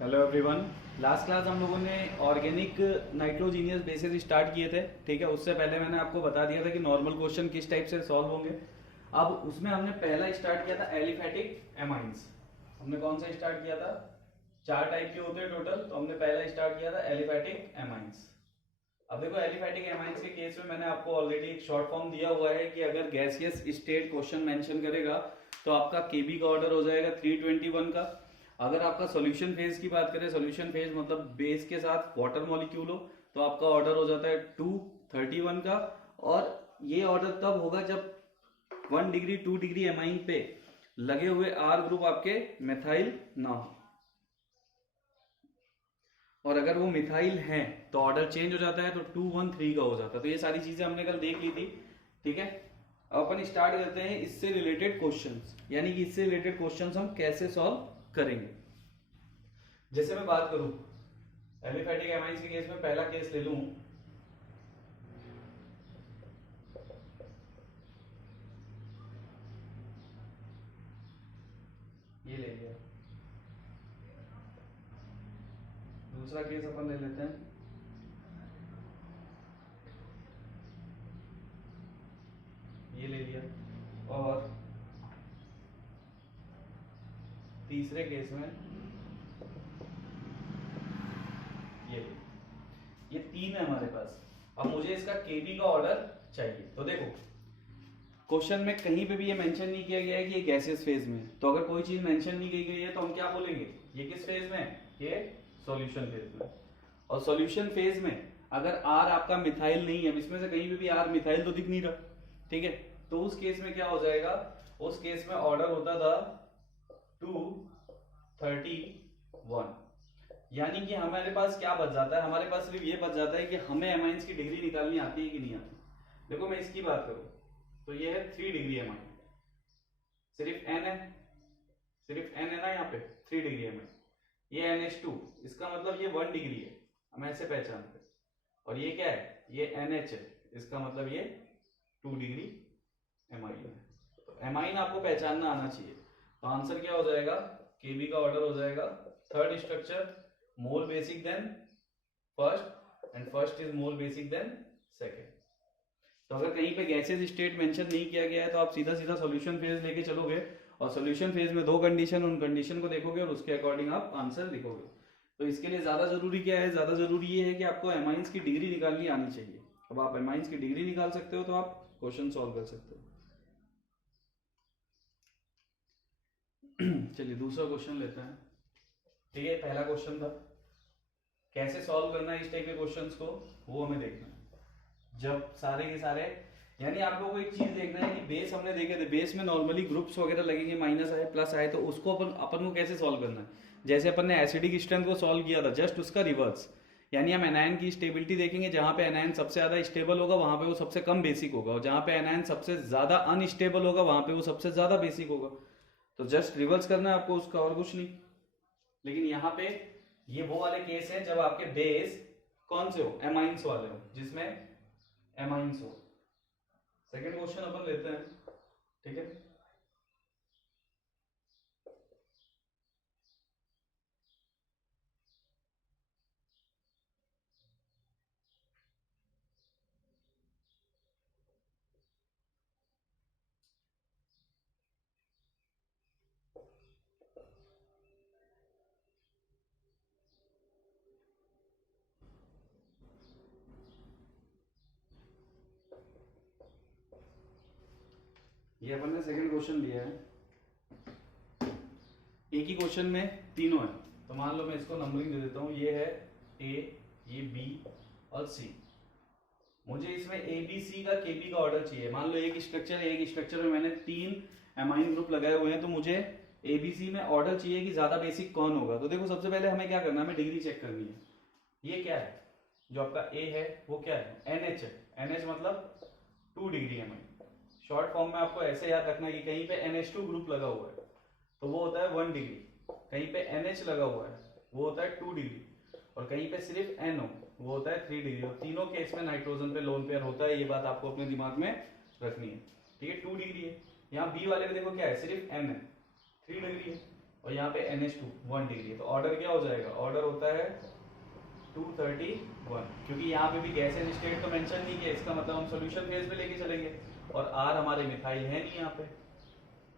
Hello everyone. Last class हम लोगों ने ऑर्गेनिक नाइट्रोजीनियस बेसिस स्टार्ट किए थे। ठीक है, उससे पहले मैंने आपको बता दिया था कि नॉर्मल क्वेश्चन किस टाइप से सॉल्व होंगे। अब उसमें हमने पहला स्टार्ट किया था एलिफेटिक एमाइंस। हमने कौन सा स्टार्ट किया था? 4 टाइप के होते हैं टोटल, तो हमने पहला स्टार्ट किया था एलिफेटिक एमाइंस। अब देखो, एलिफेटिक एमाइंस के केस में मैंने आपको ऑलरेडी एक शॉर्ट फॉर्म दिया हुआ है कि अगर गैसियस स्टेट क्वेश्चन मेंशन करेगा तो आपका केबी का ऑर्डर हो जाएगा 321 का। अगर आपका सॉल्यूशन फेज की बात करें, सॉल्यूशन फेज मतलब बेस के साथ वाटर मॉलिक्यूल हो, तो आपका ऑर्डर हो जाता है 231 का। और ये ऑर्डर तब होगा जब 1 डिग्री 2 डिग्री एमाइन पे लगे हुए आर ग्रुप आपके मिथाइल ना हो, और अगर वो मिथाइल हैं तो ऑर्डर चेंज हो जाता है, तो 213 का हो जाता है। तो ये सारी चीजें हमने कल देख ली थी। ठीक है, अब अपन स्टार्ट करते हैं इससे रिलेटेड क्वेश्चंस, यानी कि इससे रिलेटेड क्वेश्चंस हम कैसे सॉल्व करेंगे। जैसे मैं बात करूं एलिफेटिक एमाइंस के केस में, पहला केस ले लूं। ये ले लिया। दूसरा केस अपन ले लेते हैं, ये ले लिया। और तीसरे केस में ये ले लिया। ये तीन है हमारे पास। अब मुझे इसका केबी का ऑर्डर चाहिए। तो देखो, क्वेश्चन में कहीं पे भी ये मेंशन नहीं किया गया है कि ये गैसियस फेज में है। तो अगर कोई चीज मेंशन नहीं की गई है तो हम क्या बोलेंगे, ये किस फेज में है? ये सॉल्यूशन फेज में। और सॉल्यूशन फेज में अगर आर आपका मिथाइल नहीं है, इसमें से कहीं पे भी आर मिथाइल तो दिख नहीं रहा। ठीक है, तो उस केस में क्या हो जाएगा? उस केस में ऑर्डर होता था 231। यानी कि हमारे पास क्या बच जाता है? हमारे पास सिर्फ ये बच जाता है कि हमें एमाइंस की डिग्री निकालनी आती है कि नहीं आती। देखो, मैं इसकी बात करूं तो ये है 3 डिग्री एमाइन। सिर्फ एन है, सिर्फ एन है ना यहाँ पे, 3 डिग्री एमाइन। ये NH2, इसका मतलब ये 1 डिग्री है, हम ऐसे पहचानते हैं। और ये क्या है? ये NH है, इसका मतलब ये 2 डिग्री एमाइन है। तो एमाइन आपको पहचानना आना चाहिए। तो आंसर क्या हो जाएगा? केबी का ऑर्डर हो जाएगा third structure more basic than first, and first is more basic than second. तो अगर कहीं पे गैसेस स्टेट मेंशन नहीं किया गया है तो आप सीधा सीधा सॉल्यूशन फेज लेके चलोगे, और सॉल्यूशन फेज में दो कंडीशन, उन कंडीशन को देखोगे और उसके अकॉर्डिंग आप आंसर लिखोगे। तो इसके लिए ज्यादा जरूरी क्या है? ज्यादा जरूरी ये है कि आपको एमाइंस की डिग्री निकालनी आनी चाहिए। अब आप एमाइंस की डिग्री निकाल सकते हो तो आप क्वेश्चन सॉल्व कर सकते हो। चलिए दूसरा क्वेश्चन लेते हैं। ठीक है, पहला क्वेश्चन था कैसे सॉल्व करना है इस टाइप के क्वेश्चंस को, वो हमें देखना है। जब सारे के सारे, यानी आप लोगों को एक चीज देखना है कि बेस हमने देखे थे, बेस में नॉर्मली ग्रुप्स वगैरह लगेंगे, माइनस आए प्लस आए, तो उसको अपन को कैसे सॉल्व करना है। जैसे अपन ने एसिडिक स्ट्रेंथ को सॉल्व किया था, जस्ट उसका रिवर्स। यानी हम एनायन की स्टेबिलिटी देखेंगे, जहां पे एनायन सबसे ज्यादा स्टेबल होगा वहां पे वो सबसे कम बेसिक होगा, और जहां पे एनायन सबसे ज्यादा अनस्टेबल होगा वहां पे वो सबसे ज्यादा बेसिक होगा। तो जस्ट रिवर्स करना है आपको उसका, और कुछ नहीं। लेकिन यहाँ पे ये वो वाले केस है जब आपके बेस कौन से हो? एमाइंस वाले हो, जिसमें एमाइंस हो। सेकेंड क्वेश्चन अपन लेते हैं। ठीक है, ये अपन ने सेकेंड क्वेश्चन लिया है। एक ही क्वेश्चन में तीनों है, तो मान लो मैं इसको नंबरिंग दे देता हूं। ये है ए, ये बी और सी। मुझे इसमें ए बी सी का केबी का ऑर्डर चाहिए। मान लो एक स्ट्रक्चर में मैंने 3 एमाइन ग्रुप लगाए हुए हैं, तो मुझे एबीसी में ऑर्डर चाहिए कि ज्यादा बेसिक कौन होगा। तो देखो, सबसे पहले हमें क्या करना है? हमें डिग्री चेक करनी है। ये क्या है? जो आपका ए है वो क्या है? NH है। NH मतलब 2 डिग्री एमाइन। शॉर्ट फॉर्म में आपको ऐसे याद रखना है कि कहीं पे NH2 ग्रुप लगा हुआ है तो वो होता है 1 डिग्री, कहीं पे NH लगा हुआ है वो होता है 2 डिग्री, और कहीं पे सिर्फ N हो वो होता है 3 डिग्री। और तीनों केस में नाइट्रोजन पे लोन पेयर होता है, ये बात आपको अपने दिमाग में रखनी है। ठीक है, 2 डिग्री है। यहाँ बी वाले में देखो क्या है? सिर्फ N है, 3 डिग्री है। और यहाँ पे NH2 1 डिग्री है, तो ऑर्डर क्या हो जाएगा, ऑर्डर होता है 231, क्योंकि यहाँ पे भी गैस एंड स्टेट तो मेंशन नहीं किया, इसका मतलब हम सॉल्यूशन फेज पे लेके चलेंगे और R हमारे मिथाइल है नहीं यहाँ पे,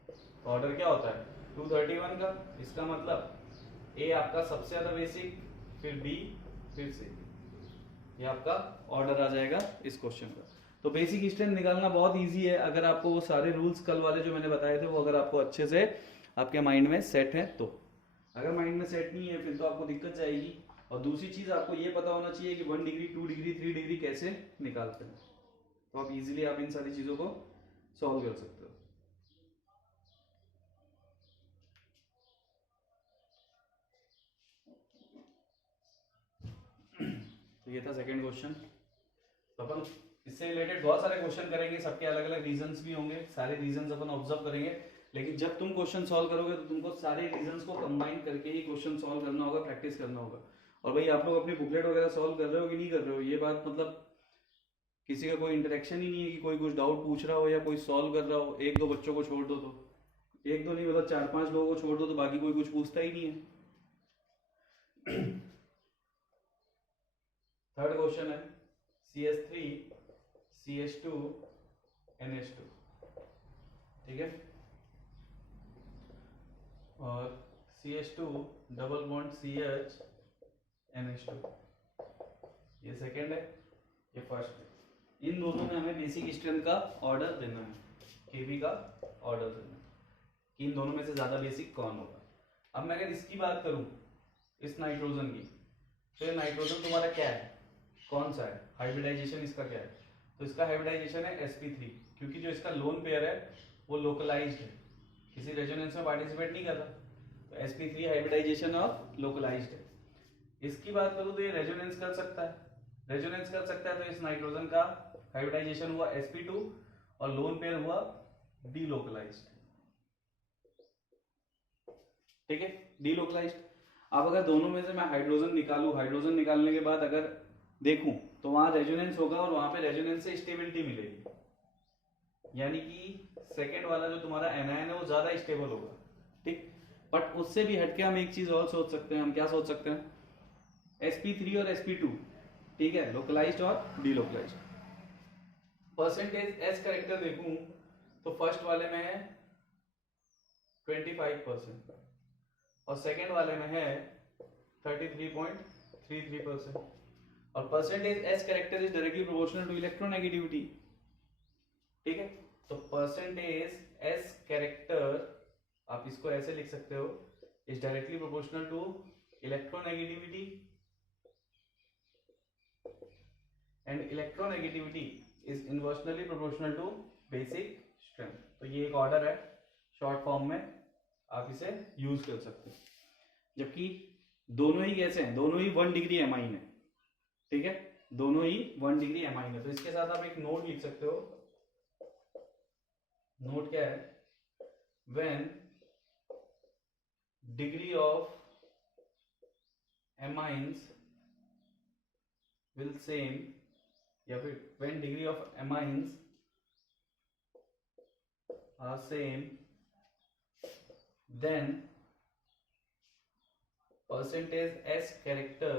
तो ऑर्डर क्या होता है 231 का। इसका मतलब A आपका सबसे ज्यादा बेसिक, फिर B, फिर C, ये आपका ऑर्डर आ जाएगा इस क्वेश्चन का। तो बेसिक स्ट्रेंथ निकालना बहुत इजी है, अगर आपको वो सारे रूल्स कल वाले जो मैंने बताए थे वो अगर आपको अच्छे से आपके माइंड में सेट है तो। अगर माइंड में सेट नहीं है फिर तो आपको दिक्कत जाएगी। और दूसरी चीज आपको ये पता होना चाहिए कि 1 डिग्री 2 डिग्री 3 डिग्री कैसे निकालते हैं, तो आप इजीली आप इन सारी चीजों को सॉल्व कर सकते हो। तो ये था सेकंड क्वेश्चन। तो अपन इससे रिलेटेड बहुत सारे क्वेश्चन करेंगे, सबके अलग अलग रीजंस भी होंगे, सारे रीजंस अपन ऑब्जर्व करेंगे, लेकिन जब तुम क्वेश्चन सॉल्व करोगे तो तुमको सारे रीजंस को कंबाइन करके ही क्वेश्चन सॉल्व करना होगा, प्रैक्टिस करना होगा। और भाई आप लोग अपनी बुकलेट वगैरह सॉल्व कर रहे हो कि नहीं कर रहे हो, ये बात मतलब किसी का कोई इंटरेक्शन ही नहीं है कि कोई कुछ डाउट पूछ रहा हो या कोई सॉल्व कर रहा हो, एक दो बच्चों को छोड़ दो, तो एक दो नहीं मतलब 4-5 लोगों को छोड़ दो तो बाकी कोई कुछ पूछता ही नहीं है। थर्ड क्वेश्चन है CH3 CH2 NH2, ठीक है, और CH2 double bond CH NH2, ये सेकेंड है, ये फर्स्ट है। इन दोनों में हमें बेसिक स्ट्रेंथ का ऑर्डर देना है, Kb का ऑर्डर देना है कि इन दोनों में से ज्यादा बेसिक कौन होगा। अब मैं अगर इसकी बात करूं, इस नाइट्रोजन की, तो ये नाइट्रोजन तुम्हारा क्या है, कौन सा है, हाइब्रिडाइजेशन इसका क्या है, तो इसका हाइब्रिडाइजेशन है sp3, क्योंकि जो इसका लोन पेयर है वो लोकलाइज्ड है, किसी रेजोनेंस में पार्टिसिपेट नहीं कर रहा, तो sp3 हाइब्रिडाइजेशन ऑफ लोकलाइज्ड है। इसकी बात करूं तो ये रेजोनेंस कर सकता है, रेजोनेंस कर सकता है, तो इस नाइट्रोजन का हाइब्रिडाइजेशन हुआ sp2 और लोन पेयर हुआ डीलोकलाइज्ड, ठीक है, डीलोकलाइज्ड। अब अगर दोनों में से मैं हाइड्रोजन निकालूं, हाइड्रोजन निकालने के बाद अगर देखूं तो वहां रेजोनेंस होगा और वहां पे रेजोनेंस से स्टेबिलिटी मिलेगी, यानी कि सेकेंड वाला जो तुम्हारा एनायन है वो ज्यादा स्टेबल होगा, ठीक। बट उससे भी हटके हम एक चीज और सोच सकते हैं, हम क्या सोच सकते हैं, sp3 और sp2, ठीक है, लोकलाइज्ड और डीलोकलाइज्ड। परसेंटेज एस कैरेक्टर देखूं तो फर्स्ट वाले में है 25% और सेकेंड वाले में है 33.33%, और percentage S character is directly proportional to electronegativity, ठीक है। तो परसेंटेज एस कैरेक्टर आप इसको ऐसे लिख सकते हो, is directly proportional to electronegativity and electronegativity is inversely proportional to basic strength. तो ये एक ऑर्डर है, शॉर्ट फॉर्म में आप इसे यूज कर सकते हो, जबकि दोनों ही कैसे हैं, दोनों ही 1 डिग्री एमाइन है, ठीक है, दोनों ही 1 डिग्री एमाइन है। तो इसके साथ आप एक नोट लिख सकते हो, नोट क्या है, when degree of amines will same, या फिर when degree of amines are same then percentage S character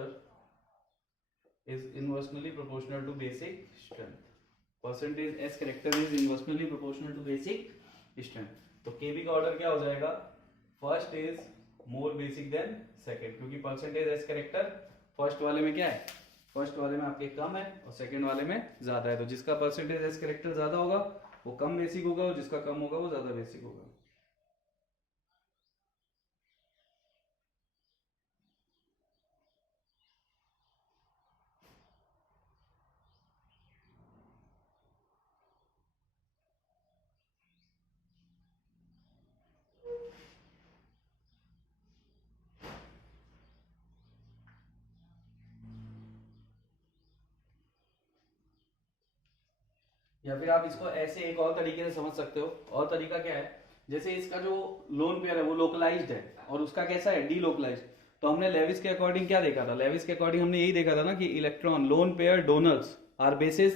is inversely proportional to basic strength. Percentage S character is inversely proportional to basic strength. तो Kb का order क्या हो जाएगा, first is more basic than second, क्योंकि percentage S character first वाले में क्या है, फर्स्ट वाले में आपके कम है और सेकेंड वाले में ज्यादा है, तो जिसका परसेंटेज एस कैरेक्टर ज्यादा होगा वो कम बेसिक होगा और जिसका कम होगा वो ज्यादा बेसिक होगा। या फिर आप इसको ऐसे एक और तरीके से समझ सकते हो, और तरीका क्या है, जैसे इसका जो लोन पेयर है वो लोकलाइज्ड है और उसका कैसा है, डी लोकलाइज्ड। तो हमने लेविस के अकॉर्डिंग क्या देखा था, लेविस के अकॉर्डिंग हमने यही देखा था ना कि electron lone pair donors are bases,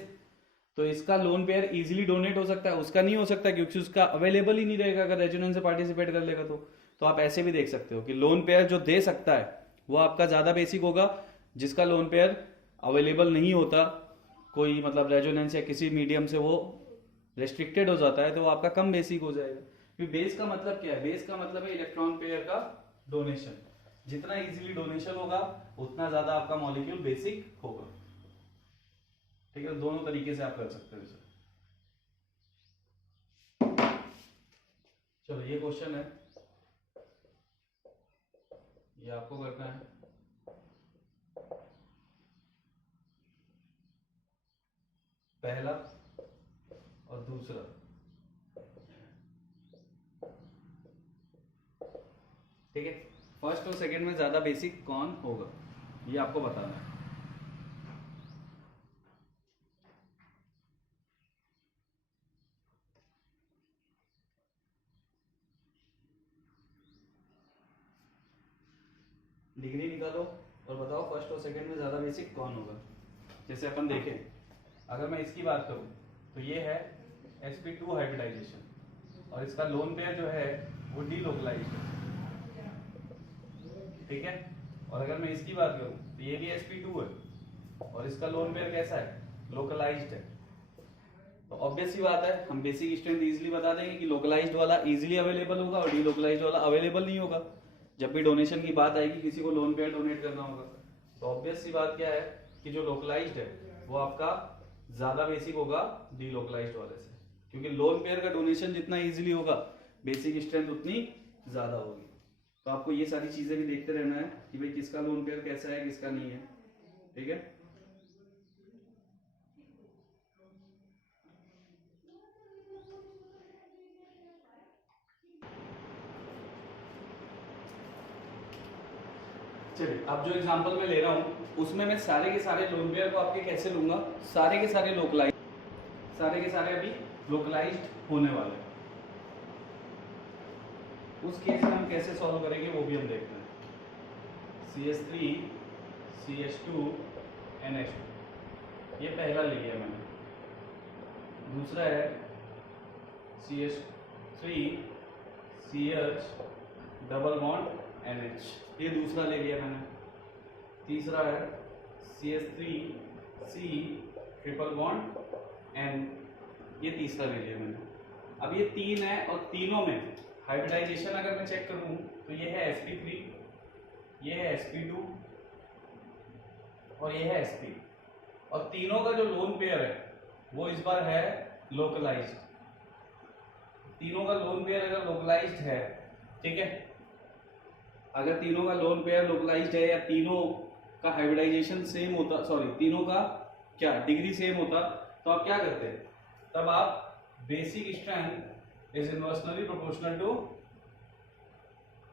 तो इसका लोन पेयर इजीली डोनेट हो सकता है, उसका नहीं हो सकता क्योंकि उसका अवेलेबल ही नहीं रहेगा अगर रेजोनेंस से पार्टिसिपेट कर लेगा तो आप ऐसे भी देख सकते हो कि लोन पेयर जो दे सकता है वो आपका ज़्यादा बेसिक होगा, जिसका लोन पेयर अवेलेबल नहीं होता, कोई मतलब रेजोनेंस या किसी मीडियम से वो रेस्ट्रिक्टेड हो जाता है, तो वो आपका कम बेसिक हो जाएगा। क्योंकि बेस का मतलब क्या है? बेस का मतलब है इलेक्ट्रॉन पेयर का डोनेशन। जितना इजीली डोनेशन होगा उतना ज्यादा आपका मॉलिक्यूल बेसिक होगा। ठीक है, दोनों तरीके से आप कर सकते हो इसे। चलो ये क्वेश्चन है, ये आपको करना है। पहला और दूसरा, ठीक है, फर्स्ट और सेकंड में ज्यादा बेसिक कौन होगा ये आपको बताना है। डिग्री निकालो और बताओ फर्स्ट और सेकंड में ज्यादा बेसिक कौन होगा। जैसे अपन देखें, अगर मैं इसकी बात करूं तो ये है sp2 हाइब्रिडाइजेशन और इसका लोन पेयर जो है वो डीलोकलाइज्ड है। ठीक है, और अगर मैं इसकी बात करूं तो ये भी sp2 है और इसका लोन पेयर कैसा है? लोकलाइज्ड है। तो ऑब्वियस सी बात है, हम बेसिक स्ट्रेंथ इजीली बता देंगे कि लोकलाइज्ड वाला इजीली अवेलेबल होगा और डीलोकलाइज्ड वाला अवेलेबल नहीं होगा। जब भी डोनेशन की बात आएगी, किसी को लोन पेयर डोनेट करना होगा, तो ऑब्वियस सी बात क्या है कि जो लोकलाइज्ड है वो आपका ज्यादा बेसिक होगा डीलोकलाइज्ड वाले से, क्योंकि लोन पेयर का डोनेशन जितना इजीली होगा बेसिक स्ट्रेंथ उतनी ज्यादा होगी। तो आपको ये सारी चीजें भी देखते रहना है कि भाई किसका लोन पेयर कैसा है, किसका नहीं है। ठीक है, चलिए अब जो एग्जांपल मैं ले रहा हूँ उसमें मैं सारे के सारे लोन पेयर को आपके कैसे लूंगा, सारे के सारे लोकलाइज, सारे के सारे अभी लोकलाइज्ड होने वाले हैं। उस केस में हम कैसे सॉल्व करेंगे वो भी हम देखते हैं। CH3 CH2 NH2 ये पहला ले लिया मैंने। दूसरा है CH3 CH double bond NH, ये दूसरा ले लिया मैंने। तीसरा है CH3 C triple bond N, ये तीसरा ले लिया मैंने। अब ये तीन है और तीनों में हाइब्रिडाइजेशन अगर मैं चेक करूं तो ये है sp3, ये है sp2 और ये है sp, और तीनों का जो लोन पेयर है वो इस बार है लोकलाइज्ड। तीनों का लोन पेयर अगर लोकलाइज्ड है, ठीक है, अगर तीनों का लोन पेयर लोकलाइज्ड है या तीनों का हाइब्रिडाइजेशन सेम होता, सॉरी तीनों का क्या डिग्री सेम होता, तो आप क्या करते हैं? तब आप basic strength is inversely proportional to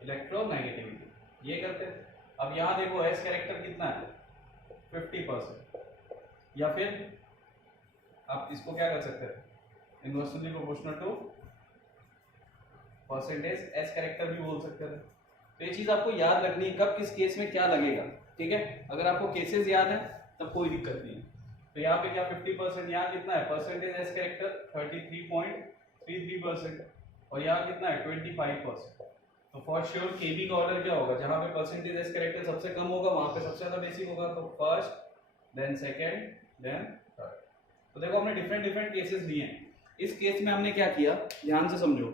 electronegativity ये करते हैं। अब यहां देखो एस कैरेक्टर कितना है? 50%, या फिर आप इसको क्या कर सकते हैं? Inversely proportional to percentage S character भी बोल सकते हैं। तो ये चीज आपको याद रखनी है कब किस केस में क्या लगेगा। ठीक है, अगर आपको केसेस याद है तब कोई दिक्कत नहीं है। तो यहाँ पे क्या 50%, यहाँ कितना है परसेंटेज एस कैरेक्टर 33.33% और यहाँ कितना है 25%। तो फॉर श्योर केबी का ऑर्डर क्या होगा? जहां पे परसेंटेज एस कैरेक्टर सबसे कम होगा वहां पे सबसे ज्यादा बेसिक होगा। तो first then second then third. तो देखो हमने डिफरेंट डिफरेंट केसेस लिए हैं। इस केस में हमने क्या किया, ध्यान से समझो।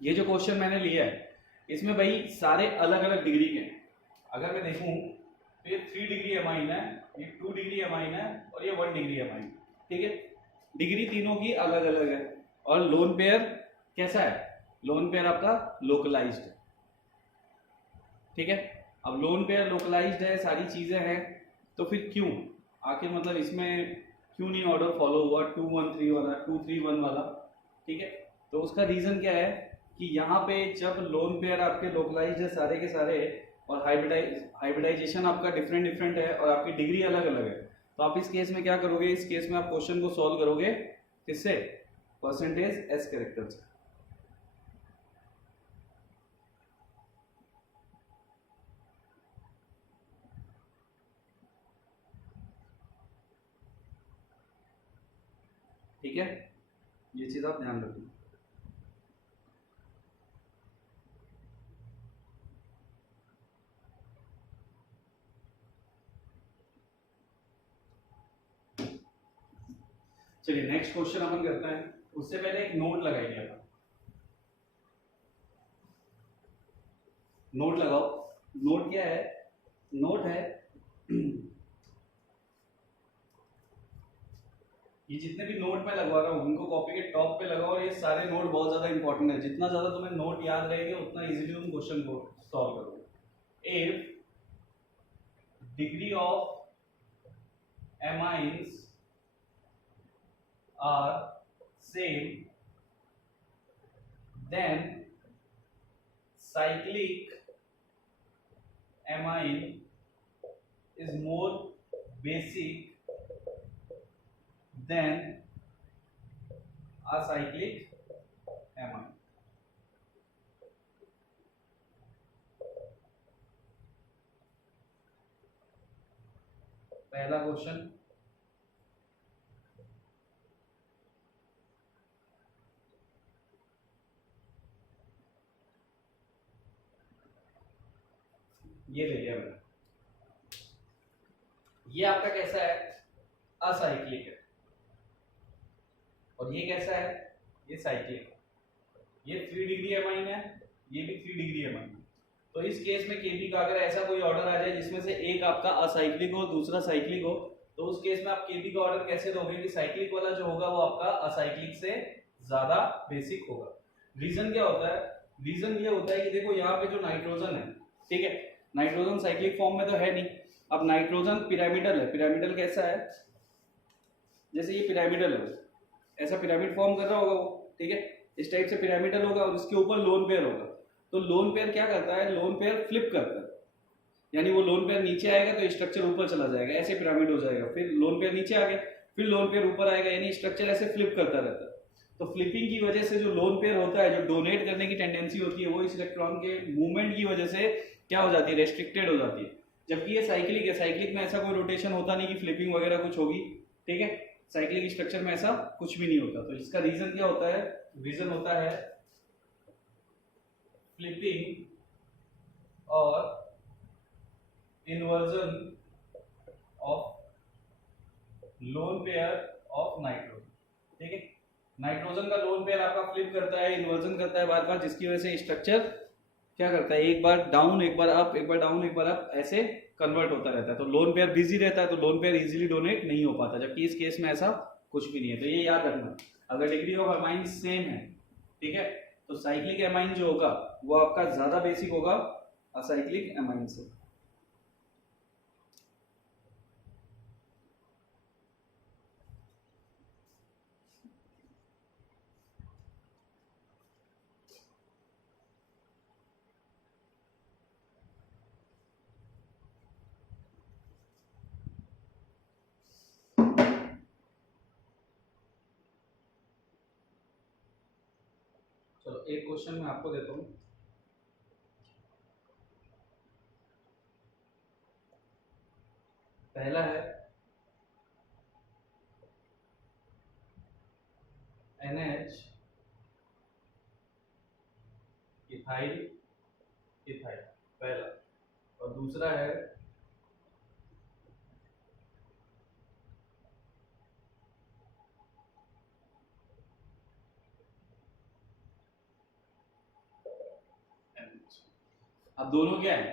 ये जो क्वेश्चन मैंने लिया है इसमें भाई सारे अलग अलग डिग्री के हैं। अगर मैं देखूं तो ये 3 डिग्री एमाइन है, ये 2 डिग्री एमाइन है और ये 1 डिग्री एमाइन। ठीक है, डिग्री तीनों की अलग अलग है। और लोन पेयर कैसा है? लोन पेयर आपका लोकलाइज्ड है। ठीक है, अब लोन पेयर लोकलाइज्ड है, सारी चीजें हैं, तो फिर क्यों आखिर मतलब इसमें क्यों नहीं ऑर्डर फॉलो हुआ 2-1-3 वाला, 2-3-1 वाला? ठीक है, तो उसका रीजन क्या है कि यहाँ पे जब लोन पेयर आपके लोकलाइज्ड है सारे के सारे और हाइब्रिडाइजेशन आपका डिफरेंट डिफरेंट है और आपकी डिग्री अलग अलग है, तो आप इस केस में क्या करोगे? इस केस में आप क्वेश्चन को सॉल्व करोगे किससे? परसेंटेज एस कैरेक्टर से। ठीक है, ये चीज आप ध्यान रखना। चलिए नेक्स्ट क्वेश्चन अपन करते हैं। उससे पहले एक नोट लगाइए अपन, नोट लगाओ। नोट क्या है? नोट है ये जितने भी नोट मैं लगवा रहा हूँ उनको कॉपी के टॉप पे लगाओ। ये सारे नोट बहुत ज्यादा इंपॉर्टेंट है, जितना ज्यादा तुम्हें नोट याद रहेंगे उतना इजीली तुम क्वेश्चन को सॉल्व करोगे। If degree of amines are same, then cyclic amine is more basic than acyclic amine. पहला क्वेश्चन, ये ले लिया मैंने। ये आपका कैसा है? असाइक्लिक है। और ये कैसा है? ये साइक्लिक है। ये 3 डिग्री एमाइन है, ये भी 3 डिग्री एमाइन है। तो इस केस में केबी का अगर ऐसा कोई ऑर्डर आ जाए जिसमें से एक आपका असाइक्लिक हो दूसरा साइक्लिक हो, तो उस केस में आप केबी का ऑर्डर कैसे दोगे कि साइक्लिक वाला जो होगा वो आपका असाइक्लिक से ज्यादा बेसिक होगा। रीजन क्या होता है? रीजन ये होता है कि देखो यहाँ पे जो नाइट्रोजन है, ठीक है, नाइट्रोजन साइक्लिक फॉर्म में तो है नहीं। अब नाइट्रोजन पिरामिडल है। पिरामिडल कैसा है? जैसे ये पिरामिडल है, ऐसा पिरामिड फॉर्म कर रहा होगा वो, ठीक है, इस टाइप से पिरामिडल होगा और इसके ऊपर लोन पेयर होगा। तो लोन पेयर क्या करता है? लोन पेयर फ्लिप करता है, यानी वो लोन पेयर नीचे आएगा तो स्ट्रक्चर ऊपर चला जाएगा, ऐसे पिरामिड हो जाएगा। फिर लोन पेयर नीचे आ गया, फिर लोन पेयर ऊपर आएगा, यानी स्ट्रक्चर ऐसे फ्लिप करता रहता है। तो फ्लिपिंग की वजह से जो लोन पेयर होता है, जो डोनेट करने की टेंडेंसी होती है, वो इस इलेक्ट्रॉन के मूवमेंट की वजह से क्या हो जाती है? रेस्ट्रिक्टेड हो जाती है। जबकि ये साइक्लिक है, साइक्लिक में ऐसा कोई रोटेशन होता नहीं कि फ्लिपिंग वगैरह कुछ होगी, ठीक है, साइक्लिक स्ट्रक्चर में ऐसा कुछ भी नहीं होता। तो इसका रीजन क्या होता है? रीजन होता है फ्लिपिंग और inversion of lone pair of nitrogen, ठीक है। नाइट्रोजन का लोन पेयर आपका फ्लिप करता है, इन्वर्जन करता है बार बार, जिसकी वजह से स्ट्रक्चर क्या करता है? एक बार डाउन एक बार अप, एक बार डाउन एक बार अप, ऐसे कन्वर्ट होता रहता है। तो लोन पेयर बिजी रहता है, तो लोन पेयर इजीली डोनेट नहीं हो पाता, जबकि इस केस में ऐसा कुछ भी नहीं है। तो ये याद रखना, अगर डिग्री ऑफ एमाइन सेम है, ठीक है, तो साइक्लिक एमाइन जो होगा वो आपका ज्यादा बेसिक होगा असाइक्लिक एमाइन से। चलो एक क्वेश्चन मैं आपको देता हूं। पहला है NH इथाइल इथाइल, पहला, और दूसरा है NH। अब दोनों क्या है?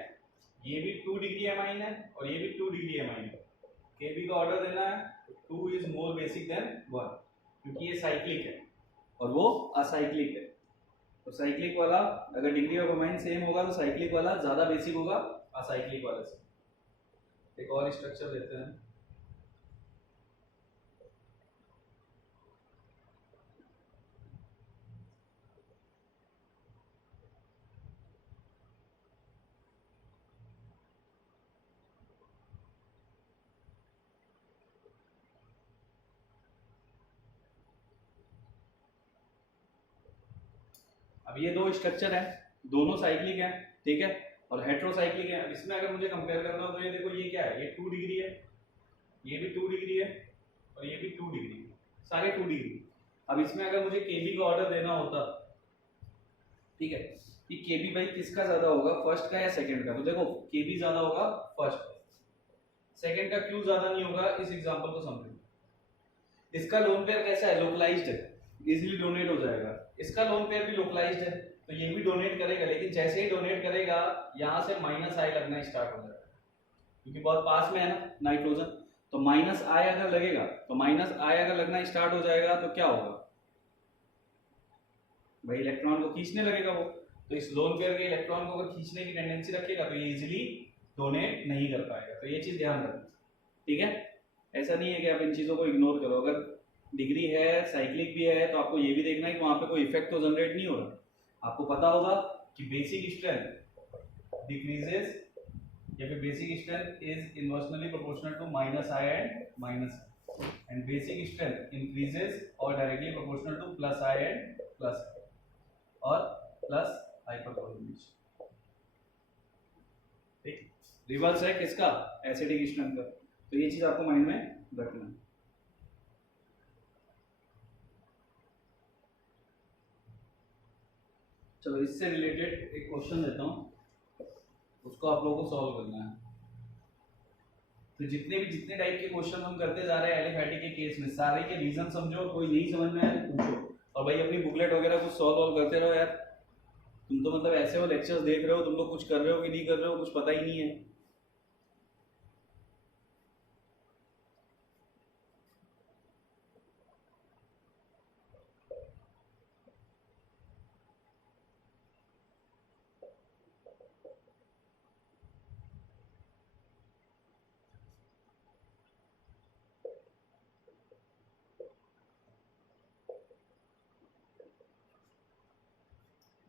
ये भी 2 डिग्री एमाइन है और ये भी 2 डिग्री एमाइन है। केबी का ऑर्डर देना है तो 2 इज मोर बेसिक देन 1, क्योंकि ये साइक्लिक है और वो असाइक्लिक है। तो साइक्लिक वाला अगर डिग्री ऑफ एमाइन सेम होगा तो साइक्लिक वाला ज्यादा बेसिक होगा असाइक्लिक वाले से। एक और स्ट्रक्चर लेते हैं। अब ये दो स्ट्रक्चर है, दोनों साइक्लिक है, ठीक है, और हेट्रोसाइक्लिक है। अब इसमें अगर मुझे कंपेयर करना हो तो ये देखो, ये क्या है? ये 2 डिग्री है, ये भी 2 डिग्री है और ये भी 2 डिग्री है, सारे 2 डिग्री। अब इसमें अगर मुझे केबी का ऑर्डर देना होता, ठीक है, कि केबी भाई किसका ज्यादा होगा, फर्स्ट का या सेकंड का? तो देखो केबी ज्यादा होगा फर्स्ट का, सेकंड का क्यों ज्यादा नहीं होगा, इस एग्जांपल को समझो। इसका लोन पेयर कैसा है, लोकलाइज्ड है, इजीली डोनेट हो जाएगा। इसका लोन पेयर भी लोकलाइज्ड है, तो ये भी डोनेट करेगा, लेकिन जैसे ही डोनेट करेगा यहाँ से माइनस आई लगना स्टार्ट हो जाएगा, क्योंकि बहुत पास में है ना नाइट्रोजन। तो माइनस आई अगर लगेगा, तो माइनस आई अगर लगना स्टार्ट हो जाएगा तो क्या होगा भाई, इलेक्ट्रॉन को खींचने लगेगा वो। तो इस लोन पेयर के इलेक्ट्रॉन को अगर खींचने की टेंडेंसी रखेगा तो ये इजीली डोनेट नहीं कर पाएगा। तो ये चीज ध्यान रखना, ठीक है। ऐसा नहीं है कि आप इन चीजों को इग्नोर करो। अगर डिग्री है, साइक्लिक भी है, तो आपको ये भी देखना है कि वहां पे कोई इफेक्ट तो जनरेट नहीं हो रहा। आपको पता होगा कि बेसिक स्ट्रेंथ डिक्रीजेस या फिर basic strength is inversely proportional to minus I and minus, and basic strength increases और directly proportional to plus I and plus और प्लस हाइपरकोलिनेशन। ठीक, रिवर्स है किसका, एसिडिक स्ट्रेंथ का। तो ये चीज आपको माइंड में रखना है। चलो इससे रिलेटेड एक क्वेश्चन देता हूं, उसको आप लोगों को सॉल्व करना है। तो जितने टाइप के क्वेश्चन हम करते जा रहे हैं एलिफैटिक के केस में, सारे के रीजन समझो, कोई नहीं समझ में आए पूछो, और भाई अपनी बुकलेट वगैरह कुछ सॉल्व करते रहो यार। तुम तो मतलब ऐसे हो लेक्चर्स देख रहे हो, तुम लोग कुछ कर रहे हो कि नहीं कर रहे हो कुछ पता ही नहीं है।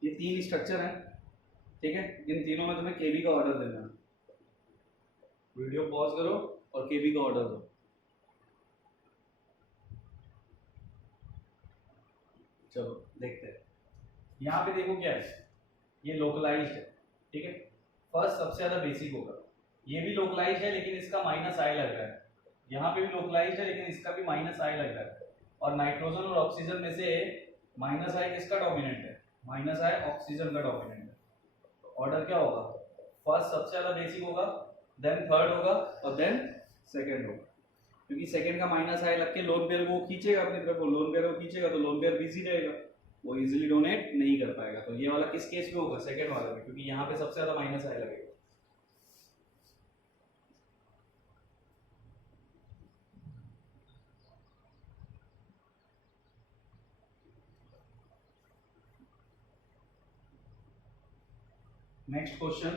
ये 3 स्ट्रक्चर हैं, ठीक है। इन तीनों में तुम्हें केबी का ऑर्डर देना है। वीडियो पॉज करो और केबी का ऑर्डर दो। चलो देखते हैं। यहाँ पे देखो क्या है, ये लोकलाइज्ड है, ठीक है। फर्स्ट सबसे ज्यादा बेसिक होगा, ये भी लोकलाइज्ड है लेकिन इसका माइनस आई लग रहा है। यहाँ पे भी लोकलाइज्ड है लेकिन इसका भी माइनस आई लग रहा है। और नाइट्रोजन और ऑक्सीजन में से माइनस आई किसका डोमिनेंट है, माइनस आई ऑक्सीजन का डोमिनेंट है। ऑर्डर क्या होगा, फर्स्ट सबसे ज्यादा बेसिक होगा, देन थर्ड होगा और देन सेकंड होगा। क्योंकि सेकंड का माइनस आई लग के लोन पेयर को खींचेगा अपनी तरफ, लोन पेयर को खींचेगा तो लोन पेयर बिजी रहेगा, वो इजीली डोनेट नहीं कर पाएगा। तो ये वाला किस केस में होगा, सेकंड वाला में, क्योंकि यहाँ पे सबसे ज्यादा माइनस आई लगेगा। नेक्स्ट क्वेश्चन,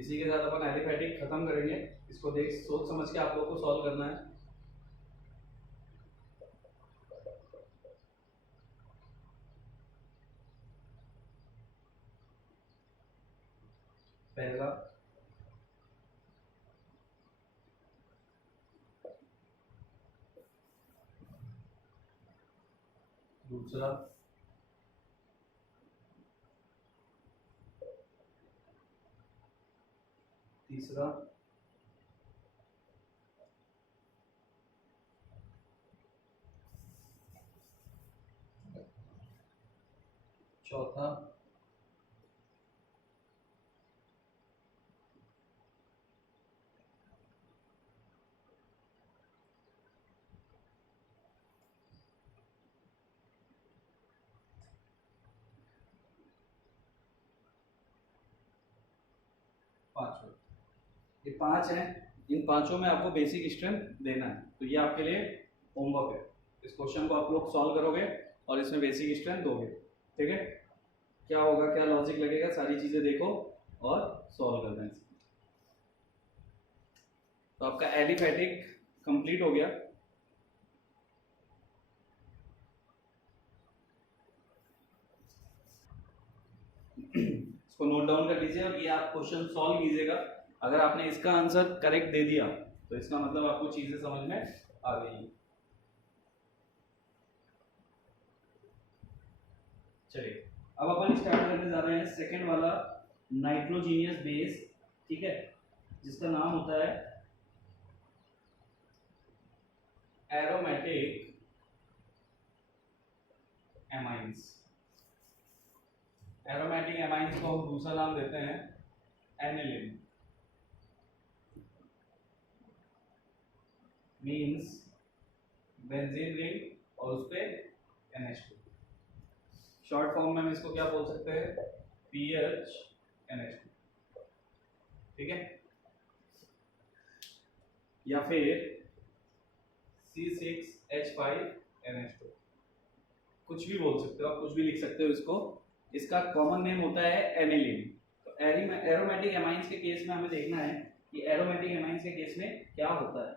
इसी के साथ अपन एलिफैटिक खत्म करेंगे। इसको देख सोच समझ के आप लोग को सॉल्व करना है। पहला, दूसरा, तीसरा, चौथा, पांचवा। ये 5 हैं, इन पांचों में आपको बेसिक स्ट्रेंथ देना है। तो ये आपके लिए होमवर्क है। इस क्वेश्चन को आप लोग सॉल्व करोगे और इसमें बेसिक स्ट्रेंथ दोगे, ठीक है। क्या होगा, क्या लॉजिक लगेगा, सारी चीजें देखो और सॉल्व करना है। तो आपका एलिफैटिक कंप्लीट हो गया। इसको नोट डाउन कर लीजिए और ये आप क्वेश्चन सॉल्व कीजिएगा। अगर आपने इसका आंसर करेक्ट दे दिया तो इसका मतलब आपको चीजें समझ में आ गई। चलिए अब अपन स्टार्ट करने जा रहे हैं सेकंड वाला नाइट्रोजीनियस बेस, ठीक है, जिसका नाम होता है एरोमेटिक एमाइंस। एरोमेटिक एमाइंस को हम दूसरा नाम देते हैं एनिलिन। मीन्स बेंजीन रिंग और उस पे NH2। शॉर्ट फॉर्म में हम इसको क्या बोल सकते हैं, PHNH2, ठीक है, या फिर C6H5NH2, कुछ भी बोल सकते हो आप, कुछ भी लिख सकते हो इसको। इसका कॉमन नेम होता है एनिलीन। तो एरोमेटिक एमाइंस के केस में हमें देखना है कि एरोमेटिक एमाइंस के केस में क्या होता है।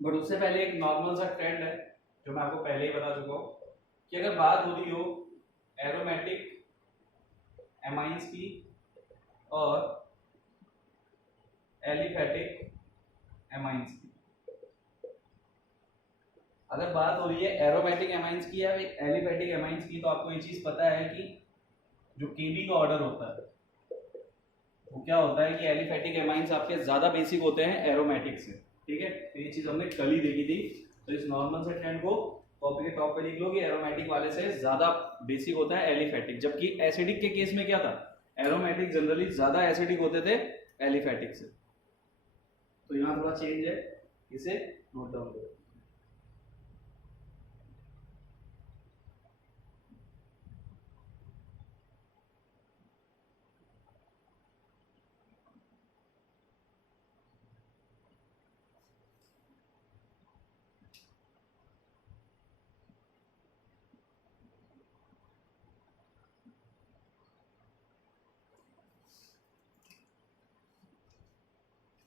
बट उससे पहले एक नॉर्मल सा ट्रेंड है जो मैं आपको पहले ही बता चुका हूं कि अगर बात हो रही हो एरोमेटिक एमाइंस की और एलिफेटिक एमाइंस की, अगर बात हो रही है एरोमेटिक एमाइंस की या एलिफेटिक एमाइंस की, तो आपको ये चीज पता है कि जो केबी का ऑर्डर होता है वो क्या होता है कि एलिफेटिक एमाइंस आपके ज्यादा बेसिक होते हैं एरोमेटिक से, ठीक है। तो ये चीज हमने कल ही देखी थी। तो इस नॉर्मल से ट्रेंड को कॉपी के टॉप पे लिख लो कि एरोमेटिक वाले से ज्यादा बेसिक होता है एलिफेटिक, जबकि एसिडिक के केस में क्या था, एरोमेटिक जनरली ज्यादा एसिडिक होते थे एलिफेटिक से। तो यहाँ थोड़ा चेंज है, इसे नोट डाउन करो।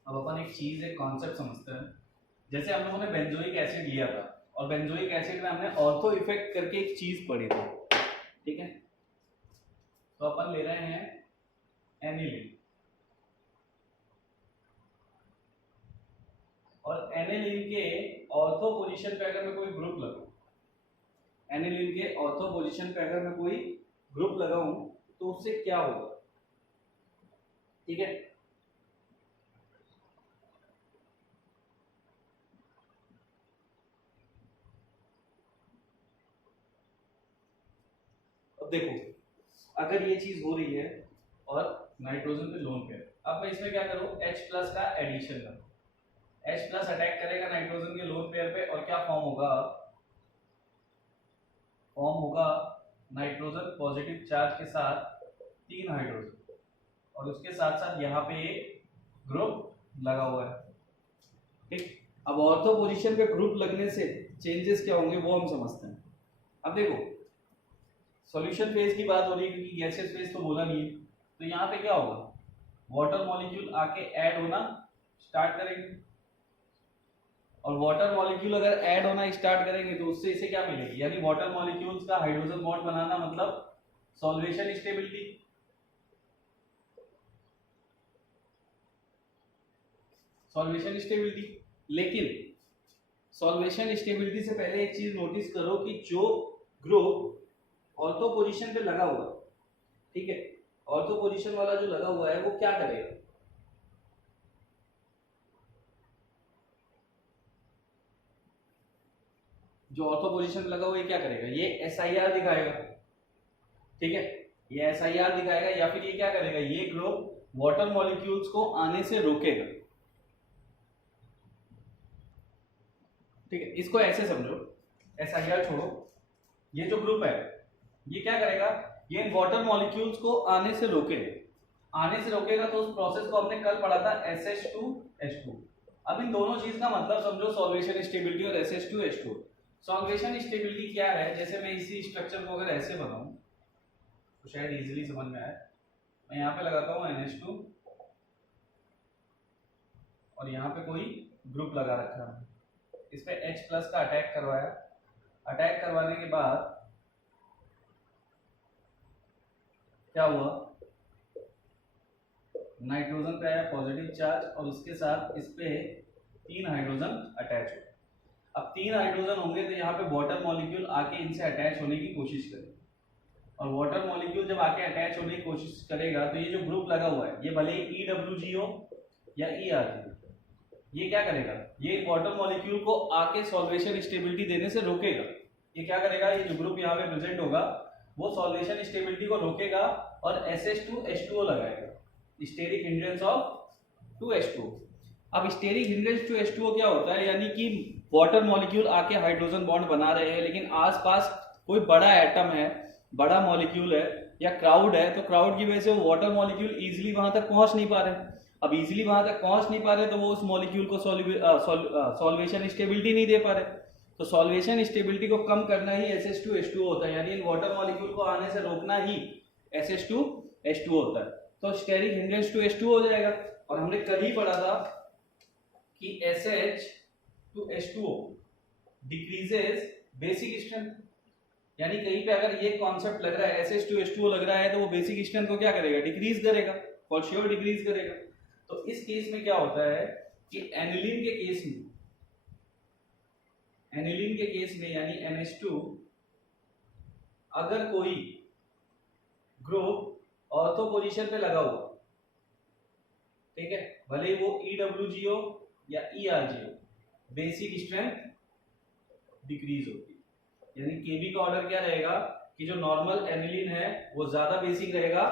अब अपन एक चीज, एक कॉन्सेप्ट समझते हैं। जैसे हम लोगों ने बेंजोइक एसिड लिया था और बेंजोइक एसिड में हमने ऑर्थो इफेक्ट करके एक चीज पढ़ी थी, ठीक है। तो अपन ले रहे हैं एनिलीन, और एनिलीन के ऑर्थो पोजीशन पे अगर मैं कोई ग्रुप लगाऊं, एनिलीन के ऑर्थो पोजीशन पे अगर मैं कोई ग्रुप लगाऊं तो उससे क्या होगा, ठीक है। अब देखो, अगर ये चीज हो रही है और नाइट्रोजन पे लोन पेयर, अब मैं इसमें क्या करूं, H+ का एडिशन करूं। H+ अटैक करेगा नाइट्रोजन के लोन पेयर पे और क्या फॉर्म होगा, फॉर्म होगा नाइट्रोजन पॉजिटिव चार्ज के साथ 3 हाइड्रोजन, और उसके साथ साथ यहाँ पे एक ग्रुप लगा हुआ है, ठीक। अब ऑर्थो पोजीशन पे ग्रुप लगने से चेंजेस क्या होंगे वो हम समझते हैं। अब देखो, सॉल्यूशन फेज की बात हो रही है क्योंकि गैसियस फेज तो बोला नहीं है, तो यहाँ पे क्या होगा, वाटर मॉलिक्यूल आके ऐड होना स्टार्ट करेंगे, और वाटर मॉलिक्यूल अगर ऐड होना स्टार्ट करेंगे तो उससे इसे क्या मिलेगी, यानी वाटर मॉलिक्यूल्स का हाइड्रोजन बॉन्ड बनाना, मतलब सॉल्वेशन स्टेबिलिटी। सॉल्वेशन स्टेबिलिटी, लेकिन सॉल्वेशन स्टेबिलिटी से पहले एक चीज नोटिस करो कि जो ग्रुप ऑर्थो पोजीशन पे लगा हुआ है, ठीक है, ऑर्थो पोजीशन वाला जो लगा हुआ है वो क्या करेगा, जो ऑर्थो पोजीशन पे लगा हुआ है क्या करेगा, ये SIR दिखाएगा, ठीक है, ये SIR दिखाएगा, या फिर ये क्या करेगा, ये ग्रुप वाटर मॉलिक्यूल्स को आने से रोकेगा, ठीक है। इसको ऐसे समझो, SIR छोड़ो, ये जो ग्रुप है ये क्या करेगा, ये इन वाटर मॉलिक्यूल्स को आने से रोकेगा। आने से रोकेगा तो उस प्रोसेस को हमने कल पढ़ा था SH2H2। अब इन दोनों चीज का मतलब समझो, सॉल्वेशन स्टेबिलिटी और SH2H2। सॉल्वेशन स्टेबिलिटी क्या है, जैसे मैं इसी स्ट्रक्चर को अगर ऐसे बनाऊं तो शायद इजीली समझ में आए। मैं यहाँ पे लगाता हूँ NH2 और यहाँ पे कोई ग्रुप लगा रखा है, इस पे H+ का अटैक करवाया। अटैक करवाने के बाद क्या हुआ, नाइट्रोजन पे आया पॉजिटिव चार्ज और उसके साथ इस पे 3 हाइड्रोजन अटैच हो। अब 3 हाइड्रोजन होंगे तो यहाँ पे वाटर मॉलिक्यूल आके इनसे अटैच होने की कोशिश करेगा, और वाटर मॉलिक्यूल जब आके अटैच होने की कोशिश करेगा तो ये जो ग्रुप लगा हुआ है, ये भले ही EWG हो या ERG, ये क्या करेगा, ये वाटर मॉलिक्यूल को आके सॉल्वेशन स्टेबिलिटी देने से रोकेगा। ये क्या करेगा, ये जो ग्रुप यहाँ पे प्रेजेंट होगा वो सॉल्वेशन स्टेबिलिटी को रोकेगा और SH2H2O लगाएगा, स्टेरिक हिंड्रेंस ऑफ 2H2। अब स्टेरिक हिंड्रेज टू H2O क्या होता है, यानी कि वाटर मॉलिक्यूल आके हाइड्रोजन बॉन्ड बना रहे हैं, लेकिन आसपास कोई बड़ा एटम है, बड़ा मॉलिक्यूल है या क्राउड है, तो क्राउड की वजह से वो वाटर मॉलिक्यूल इजीली वहां तक पहुंच नहीं पा रहे। अब इजीली वहां तक पहुंच नहीं पा रहे तो वो उस मॉलिक्यूल को सॉल्वेशन स्टेबिलिटी नहीं दे पा रहे। तो सॉल्वेशन स्टेबिलिटी को कम करना ही SH2H2O होता है, यानी इन वाटर मॉलिक्यूल को आने से रोकना ही SH2H2O होता है। तो स्टेरिक हिंड्रेज टू H2O हो जाएगा। और हमने कल ही पढ़ा था कि SH2H2O डिक्रीजेस बेसिक स्ट्रेंथ, यानी कहीं पे अगर ये कॉन्सेप्ट लग रहा है SH2H2O लग रहा है तो वो बेसिक स्ट्रेंथ को क्या करेगा, डिक्रीज करेगा, फॉर श्योर डिक्रीज करेगा। तो इस केस में क्या होता है कि एनिलीन के केस में यानी NH2, अगर कोई ग्रुप ऑर्थो पोजीशन पे लगा हुआ, ठीक है, भले ही वो EWG हो या ERG हो, बेसिक स्ट्रेंथ डिक्रीज होती है। यानी केबी का ऑर्डर क्या रहेगा कि जो नॉर्मल एनिलीन है वो ज्यादा बेसिक रहेगा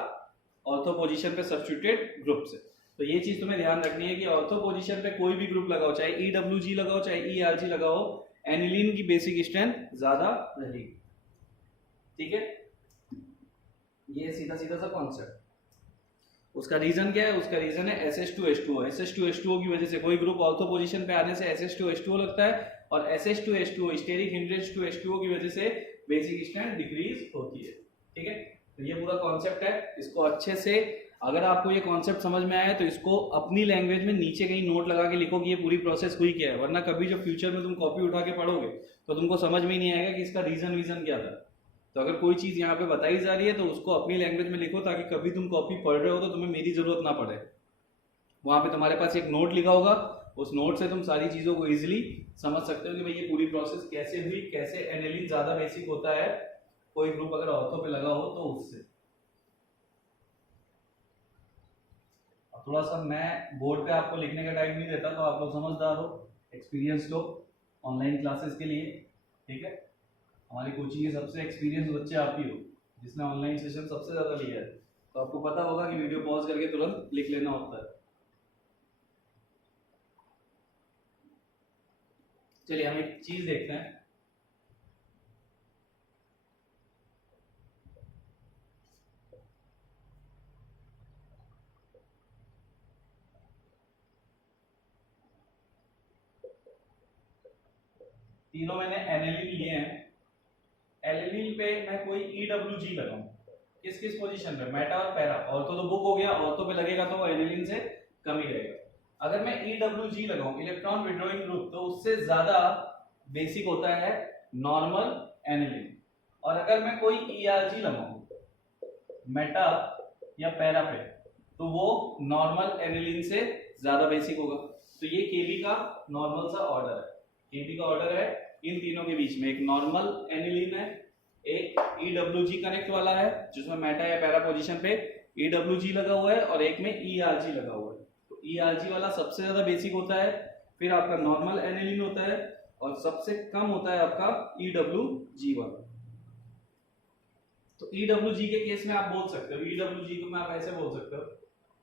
ऑर्थो पोजीशन पे सब्स्टिट्यूटेड ग्रुप से। तो ये चीज तुम्हें ध्यान रखनी है कि ऑर्थो पोजीशन पे कोई भी ग्रुप लगाओ, चाहे EWG लगाओ चाहे ERG लगाओ, एनिलीन की बेसिक स्ट्रेंथ ज्यादा रहेगी। ठीक है, ये सीधा सीधा सा कॉन्सेप्ट। उसका रीजन क्या है, उसका रीजन है SH2H2O। SH2H2O की वजह से कोई ग्रुप ऑर्थो पोजीशन पे आने से SH2H2O लगता है, और SH2H2O स्टेरिक हिंड्रेज टू H2O की वजह से बेसिक स्ट्रेंथ डिक्रीज होती है। ठीक है, तो ये पूरा कॉन्सेप्ट है। इसको अच्छे से, अगर आपको ये कॉन्सेप्ट समझ में आया तो इसको अपनी लैंग्वेज में नीचे कहीं नोट लगा के लिखो कि ये पूरी प्रोसेस हुई क्या है, वरना कभी जब फ्यूचर में तुम कॉपी उठा के पढ़ोगे तो तुमको समझ में ही नहीं आएगा कि इसका रीजन क्या था। तो अगर कोई चीज यहाँ पे बताई जा रही है तो उसको अपनी लैंग्वेज में लिखो, ताकि कभी तुम कॉपी पढ़ रहे हो तो तुम्हें मेरी जरूरत ना पड़े। वहां पे तुम्हारे पास एक नोट लिखा होगा, उस नोट से तुम सारी चीजों को इजिली समझ सकते हो कि भाई ये पूरी प्रोसेस कैसे हुई, कैसे एनिलीन ज्यादा बेसिक होता है कोई ग्रुप अगर ऑर्थो पे लगा हो तो उससे। थोड़ा सा मैं बोर्ड पे आपको लिखने का टाइम नहीं देता, तो आप लोग समझदार हो, एक्सपीरियंस लो ऑनलाइन क्लासेस के लिए। ठीक है, हमारी कोचिंग के सबसे एक्सपीरियंस बच्चे आप ही हो, जिसने ऑनलाइन सेशन सबसे ज्यादा लिया है। तो आपको पता होगा कि वीडियो पॉज करके तुरंत लिख लेना होता है। चलिए हम एक चीज देखते हैं। तीनों मैंने एनिलीन लिए हैं। एनिलीन पे मैं कोई EWG लगाऊं, किस किस पोजीशन पे, मेटा और पैरा। ऑर्थो तो बुक हो गया, ऑर्थो पे लगेगा तो वो एनिलीन से कम ही रहेगा। अगर मैं EWG लगाऊं, इलेक्ट्रॉन विड्रॉइंग ग्रुप, तो उससे ज्यादा बेसिक होता है नॉर्मल एनिलीन। और अगर मैं कोई ERG लगाऊं मेटा या पैरा पे, तो वो नॉर्मल एनिलीन से ज्यादा बेसिक होगा। तो ये केबी का नॉर्मल सा ऑर्डर है। केबी का ऑर्डर है इन तीनों के बीच में, एक नॉर्मल एनिलीन है, एक EWG कनेक्ट वाला है जिसमें मेटा या पैरा पोजीशन पे EWG लगा हुआ है, और एक में ERG लगा हुआ है। तो ERG वाला सबसे ज्यादा बेसिक होता है, फिर आपका नॉर्मल एनिलीन होता है, और सबसे कम होता है आपका EWG वाला। तो EWG के केस में आप बोल सकते हो, EWG को मैं आप ऐसे बोल सकते हो,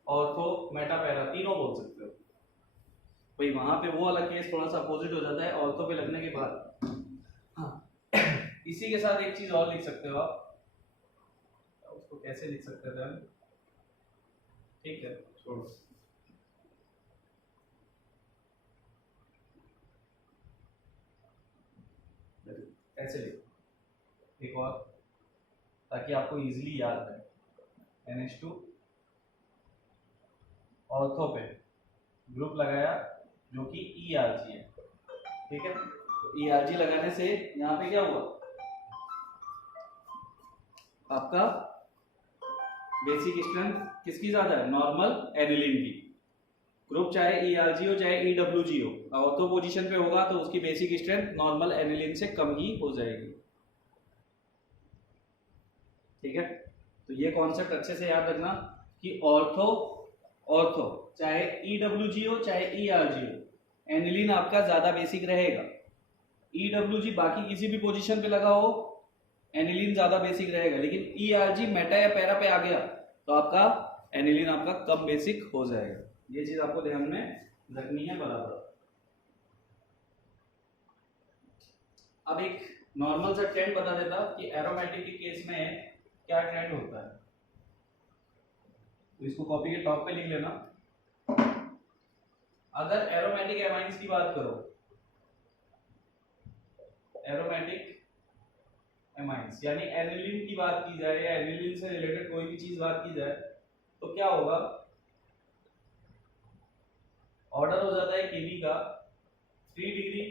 ऑर्थो मेटा पैरा तीनों बोल सकते हो। भाई वहां पे वो वाला केस थोड़ा सा अपोजिट हो जाता है ऑर्थो पे लगने के बाद। हाँ, इसी के साथ एक चीज और लिख सकते हो आप, उसको कैसे लिख सकते थे हम, ठीक है छोड़ो। ऐसे लिख एक और, ताकि आपको इजीली याद रहे। NH2 ऑर्थो पे ग्रुप लगाया जो कि ERG है। ठीक है, तो ERG लगाने से यहाँ पे क्या हुआ, आपका बेसिक स्ट्रेंथ किसकी ज्यादा है, नॉर्मल एनिलीन की। ग्रुप चाहे ERG हो चाहे EWG हो, ऑर्थो पोजीशन पे होगा तो उसकी बेसिक स्ट्रेंथ नॉर्मल एनिलीन से कम ही हो जाएगी। ठीक है, तो ये कॉन्सेप्ट अच्छे से याद रखना कि ऑर्थो चाहे EWG हो चाहे ERG हो, एनिलीन आपका ज्यादा बेसिक रहेगा। EWG बाकी किसी भी पोजीशन पे लगा हो, एनिलीन ज्यादा बेसिक रहेगा, लेकिन ERG मेटा या पैरा पे आ गया तो आपका एनिलीन आपका कम बेसिक हो जाएगा। ये चीज आपको ध्यान में रखनी है बराबर। अब एक नॉर्मल सा ट्रेंड बता देता कि एरोमेटिक के केस में क्या ट्रेंड होता है, तो इसको कॉपी के टॉप पे लिख लेना। अगर एरोमेटिक एमाइंस की बात करो, एरोमेटिक एमाइंस यानी एनिलीन की बात की जाए या एनिलीन से रिलेटेड कोई भी चीज बात की जाए, तो क्या होगा, ऑर्डर हो जाता है केबी का 3 डिग्री,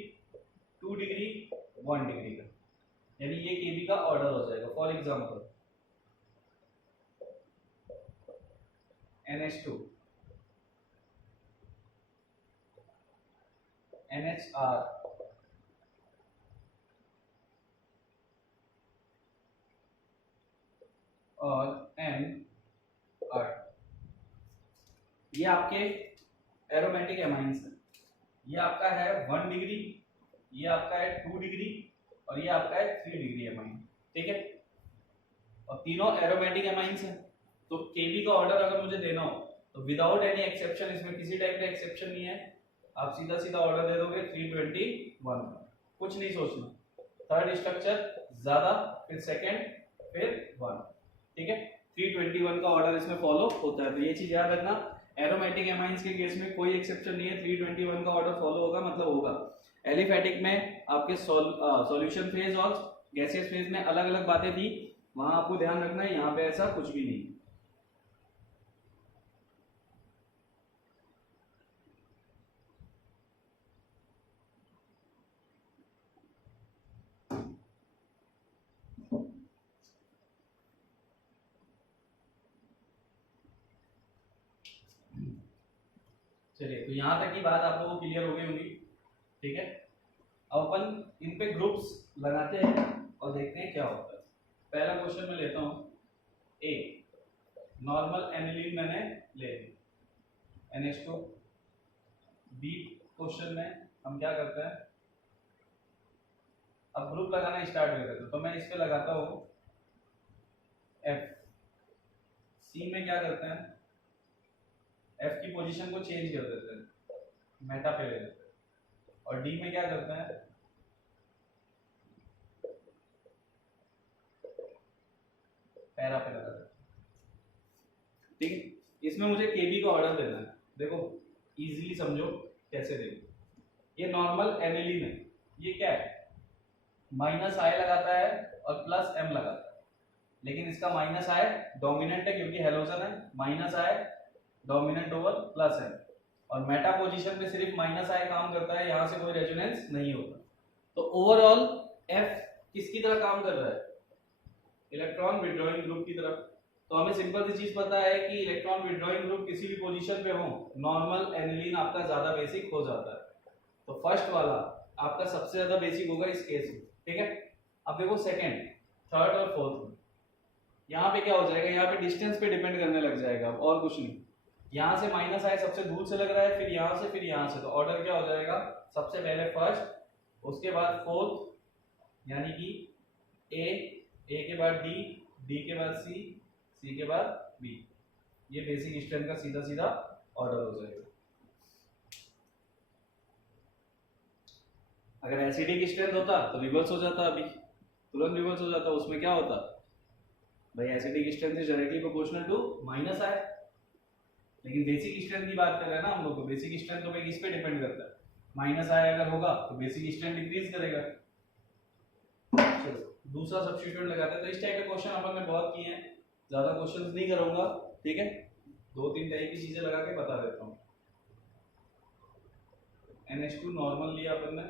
2 डिग्री, 1 डिग्री का, यानी ये केबी का ऑर्डर हो जाएगा। फॉर एग्जांपल NH2, NHR, और NR, ये आपके एरोमेटिक एमाइंस है। ये आपका है 1 डिग्री, ये आपका है 2 डिग्री, और ये आपका है 3 डिग्री एमाइन, ठीक है। और तीनों एरोमेटिक एमाइंस हैं, तो केबी का ऑर्डर अगर मुझे देना हो तो विदाउट एनी एक्सेप्शन, इसमें किसी टाइप का एक्सेप्शन नहीं है, आप सीधा सीधा ऑर्डर दे दोगे 321 का, कुछ नहीं सोचना। थर्ड स्ट्रक्चर ज्यादा, फिर सेकंड, फिर 1, ठीक है। 321 का ऑर्डर इसमें फॉलो होता है, तो ये चीज याद रखना। एरोमेटिक एमाइंस के केस में कोई एक्सेप्शन नहीं है, 321 का ऑर्डर फॉलो होगा, मतलब होगा। एलिफेटिक में आपके सॉल्यूशन फेज और गैसियस फेज में अलग अलग बातें थी, वहां आपको ध्यान रखना है, यहाँ पे ऐसा कुछ भी नहीं। चलिए, तो यहाँ तक की बात आप लोगों को क्लियर हो गई होंगी, ठीक है। अब अपन इन पे ग्रुप्स लगाते हैं और देखते हैं क्या होता है। पहला क्वेश्चन मैं लेता हूँ, ए नॉर्मल एनिलीन मैंने ले ली, NH2। बी क्वेश्चन में हम क्या करते हैं, अब ग्रुप लगाना स्टार्ट कर देते हैं, तो मैं इस पे लगाता हूँ F। सी में क्या करते हैं, F की पोजीशन को चेंज कर देते हैं, मेटा पे ले लेते हैं। और डी में क्या करते हैं, पैरा पे लगा देते हैं, ठीक। इसमें मुझे केबी का ऑर्डर देना है, देखो इजीली समझो कैसे देखो। ये नॉर्मल एनिलीन है, ये क्या है, माइनस आई लगाता है और प्लस एम लगाता है, लेकिन इसका माइनस आई डोमिनेंट है क्योंकि हेलोजन है, माइनस आई डोमिनेंट ओवर प्लस एम। और मेटा पोजीशन पे सिर्फ माइनस आई काम करता है, यहां से कोई रेजोनेंस नहीं होता। तो ओवरऑल एफ किसकी तरह काम कर रहा है, इलेक्ट्रॉन विड्रॉइंग ग्रुप की तरफ। तो हमें सिंपल सी चीज पता है कि इलेक्ट्रॉन विड्रॉइंग ग्रुप किसी भी पोजीशन पे हो, नॉर्मल एनिलीन आपका ज्यादा बेसिक हो जाता है। तो फर्स्ट वाला आपका सबसे ज्यादा बेसिक होगा इस केस में, ठीक है। अब देखो सेकंड, थर्ड और फोर्थ में यहाँ पे क्या हो जाएगा, यहाँ पे डिस्टेंस पे डिपेंड करने लग जाएगा, और कुछ नहीं। यहाँ से माइनस आई सबसे दूर से लग रहा है, फिर यहाँ से, फिर यहाँ से, तो ऑर्डर क्या हो जाएगा, सबसे पहले फर्स्ट, उसके बाद फोर्थ, यानी कि ए के बाद डी के बाद सी के बाद बी। ये बेसिक स्ट्रेंथ का सीधा सीधा ऑर्डर हो जाएगा। अगर एसिडिक स्ट्रेंथ होता तो रिवर्स हो जाता, अभी तुरंत रिवर्स हो जाता। उसमें क्या होता भाई, acidic strength is directly proportional to minus I, लेकिन बेसिक स्ट्रेंथ की बात कर रहे हैं ना हम लोग, तो बेसिक स्ट्रेंथ तो भाई किस पे डिपेंड करता है, माइनस आई अगर होगा तो बेसिक स्ट्रेंथ डिक्रीज करेगा। चलो दूसरा सब्स्टिट्यूट लगाते हैं। तो इस टाइप के क्वेश्चन अपन ने बहुत किए हैं, ज्यादा क्वेश्चंस नहीं करूंगा, ठीक है। 2-3 टाइप की चीजें लगा के बता देता हूँ। NH2 नॉर्मल लिया अपन ने,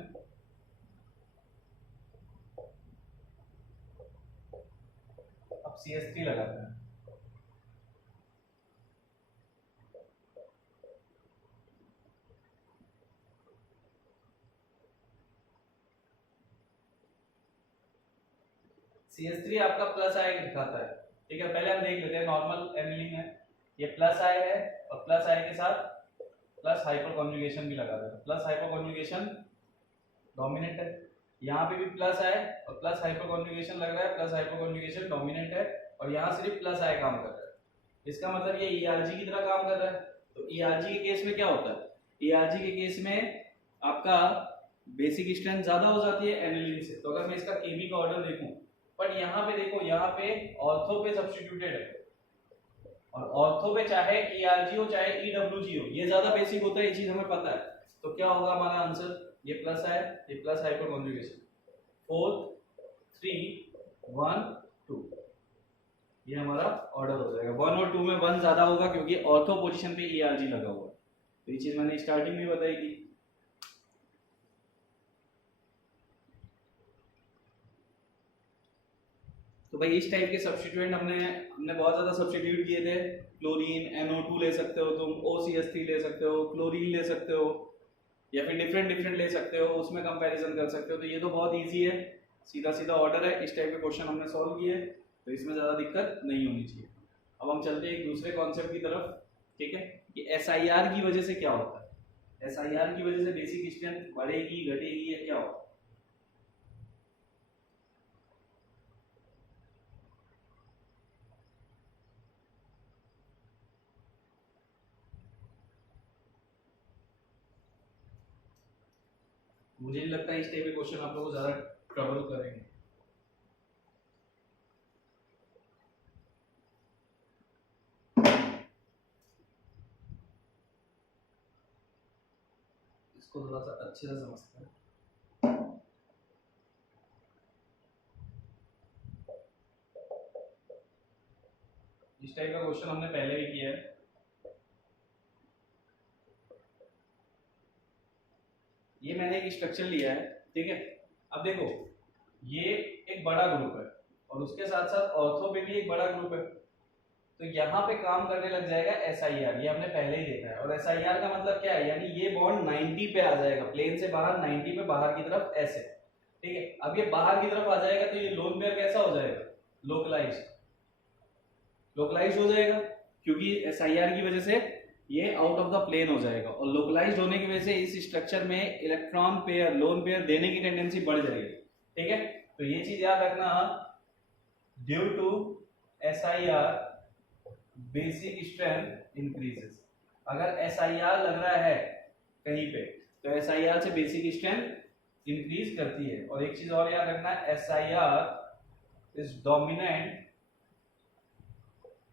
अब CH3 लगाते हैं। CH3 आपका प्लस आई दिखाता है, ठीक है। पहले हम देख लेते हैं, नॉर्मल एनिलीन है, ये प्लस आई है, और प्लस आई के साथ प्लस हाइपर कॉन्जुगेशन भी लगा देते हैं। प्लस हाइपर कॉन्जुगेशन डोमिनेंट है, यहाँ पे भी प्लस आई और प्लस हाइपर कॉन्जुगेशन लग रहा है, प्लस हाइपर कॉन्जुगेशन डोमिनेंट है, और यहाँ सिर्फ प्लस आई काम कर रहा है। इसका मतलब ये ERG की तरह काम कर रहा है। तो ERG के केस में क्या होता है, ARG के केस में आपका बेसिक स्ट्रेंथ ज्यादा हो जाती है एनिलीन से। तो अगर मैं इसका Kb का ऑर्डर देखूं, बट यहाँ पे देखो, यहाँ पे ऑर्थो पे सब्स्टिट्यूटेड है, और ऑर्थो पे चाहे ERG हो चाहे EWG हो, ये ज्यादा बेसिक होता है, ये चीज हमें पता है। तो क्या होगा हमारा आंसर, ये प्लस है, ये प्लस हाइपर कॉन्जुगेशन, 4 3 1 2, ये हमारा ऑर्डर हो जाएगा। 1 और 2 में 1 ज्यादा होगा क्योंकि ऑर्थो पोजीशन पे ERG लगा हुआ है। तो ये चीज मैंने स्टार्टिंग में बताई थी। तो भाई इस टाइप के सब्स्टिट्यूएंट हमने बहुत ज्यादा सब्स्टिट्यूट किए थे। क्लोरीन, NO2 ले सकते हो तुम, OCH3 ले सकते हो, क्लोरीन ले सकते हो, या फिर डिफरेंट डिफरेंट ले सकते हो, उसमें कंपैरिजन कर सकते हो। तो ये तो बहुत इजी है, सीधा सीधा ऑर्डर है। इस टाइप के क्वेश्चन हमने सॉल्व किए, तो इसमें ज्यादा दिक्कत नहीं होनी चाहिए। अब हम चलते हैं एक दूसरे कॉन्सेप्ट की तरफ, ठीक है, कि SIR की वजह से क्या होता है। SIR की वजह से बेसिक स्ट्रेंथ बढ़ेगी, घटेगी, या क्या होगा। मुझे नहीं लगता इस टाइप के क्वेश्चन आप लोगों को ज्यादा ट्रबल करेंगे। इसको थोड़ा सा अच्छे से समझते हैं। इस टाइप का क्वेश्चन हमने पहले भी किया है। ये मैंने एक स्ट्रक्चर लिया है, ठीक है। अब देखो, ये एक बड़ा ग्रुप है और उसके साथ साथ ऑर्थो पे भी एक बड़ा ग्रुप है। तो यहाँ पे काम करने लग जाएगा SIR, ये हमने पहले ही देखा है। और SIR का मतलब क्या है, यानी ये बॉन्ड 90 पे आ जाएगा, प्लेन से बाहर 90 पे बाहर की तरफ ऐसे, ठीक है। अब ये बाहर की तरफ आ जाएगा तो ये लोन पेयर कैसा हो जाएगा, लोकलाइज्ड, लोकलाइज्ड हो जाएगा, क्योंकि SIR की वजह से ये आउट ऑफ द प्लेन हो जाएगा। और लोकलाइज्ड होने की वजह से इस स्ट्रक्चर में इलेक्ट्रॉन पेयर, लोन पेयर देने की टेंडेंसी बढ़ जाएगी, ठीक है। तो ये चीज याद रखना, due to SIR basic strength increases. अगर SIR लग रहा है कहीं पे तो SIR से बेसिक स्ट्रेंथ इंक्रीज करती है। और एक चीज और याद रखना, SIR is dominant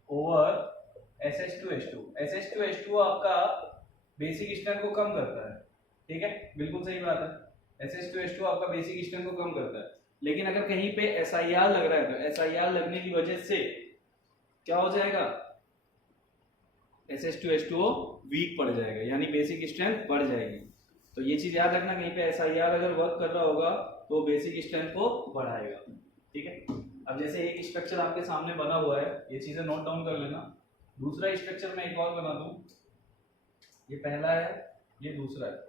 over SH2H2। SH2H2 आपका बेसिक स्ट्रेंथ को कम करता है, ठीक है, बिल्कुल सही बात है। SH2H2 आपका बेसिक स्ट्रेंथ को कम करता है। लेकिन अगर कहीं पे SIR लग रहा है तो SIR लगने की वजह से क्या हो जाएगा, SH2H2O वीक पड़ जाएगा, यानी बेसिक स्ट्रेंथ बढ़ जाएगी। तो ये चीज याद रखना, कहीं पे SIR अगर वर्क कर रहा होगा तो बेसिक स्ट्रेंथ को बढ़ाएगा, ठीक है। अब जैसे एक स्ट्रक्चर आपके सामने बना हुआ है, ये चीजें नोट डाउन कर लेना। दूसरा स्ट्रक्चर मैं एक और बना दूं, ये पहला है, ये दूसरा है।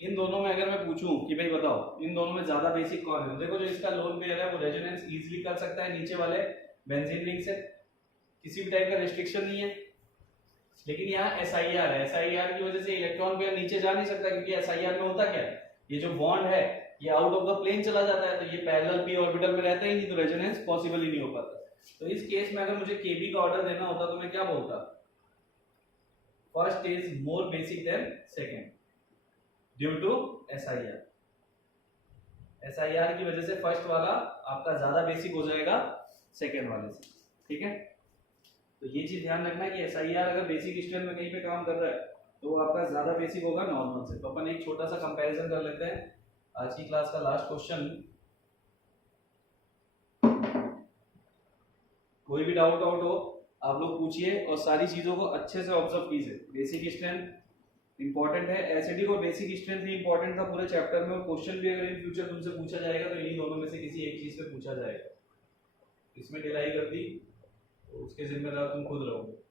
इन दोनों में अगर मैं पूछूं कि भाई बताओ इन दोनों में ज्यादा बेसिक कौन है, देखो जो इसका लोन पेयर है वो रेजोनेंस इजीली कर सकता है नीचे वाले बेंजीन रिंग से, किसी भी टाइप का रेस्ट्रिक्शन नहीं है। लेकिन यहाँ SIR है, SIR की वजह से इलेक्ट्रॉन पेयर नीचे जा नहीं सकता, क्योंकि SIR में होता क्या है, ये जो बॉन्ड है ये आउट ऑफ द प्लेन चला जाता है, तो ये पैरेलल p ऑर्बिटल में रहता ही नहीं, तो रेजोनेंस पॉसिबल ही नहीं हो पाता। तो इस केस में अगर मुझे Kb का ऑर्डर देना होता तो मैं क्या बोलता, first is more basic than second due to SIR। SIR की वजह से फर्स्ट वाला आपका ज्यादा बेसिक हो जाएगा सेकंड वाले से, ठीक है। तो ये चीज ध्यान रखना कि SIR अगर बेसिक स्ट्रेंथ में कहीं पे काम कर रहा है तो वो आपका ज्यादा बेसिक होगा नॉर्मल से। तो अपन एक छोटा सा कंपैरिजन कर लेते हैं, आज की क्लास का लास्ट क्वेश्चन। कोई भी डाउट आउट हो आप लोग पूछिए और सारी चीजों को अच्छे से ऑब्जर्व कीजिए। बेसिक स्ट्रेंथ इंपॉर्टेंट है, एसिडिक और बेसिक स्ट्रेंथ भी इंपॉर्टेंट था पूरे चैप्टर में, और क्वेश्चन भी अगर इन फ्यूचर तुमसे पूछा जाएगा तो इन्हीं दोनों में से किसी एक चीज पे पूछा जाएगा। इसमें ढिलाई कर दी तो उसके जिम्मेदार तुम खुद रहोगे।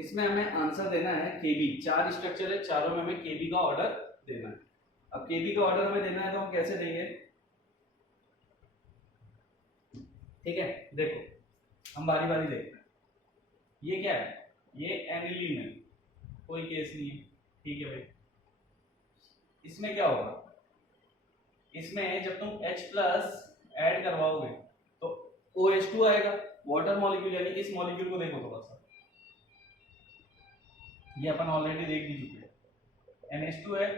इसमें हमें आंसर देना है केबी। 4 स्ट्रक्चर है, चारों में हमें केबी का ऑर्डर देना है। अब केबी का ऑर्डर हमें देना है तो हम कैसे देंगे, ठीक है। देखो हम बारी बारी देखते हैं। ये क्या है, ये एनिलीन है, कोई केस नहीं है, ठीक है भाई। इसमें क्या होगा, इसमें जब तुम H प्लस ऐड करवाओगे तो OH2 आएगा, वाटर मॉलिक्यूल, यानी कि इस मॉलिक्यूल को देखो थोड़ा सा, ये अपन ऑलरेडी देख भी चुके हैं। NH2 है,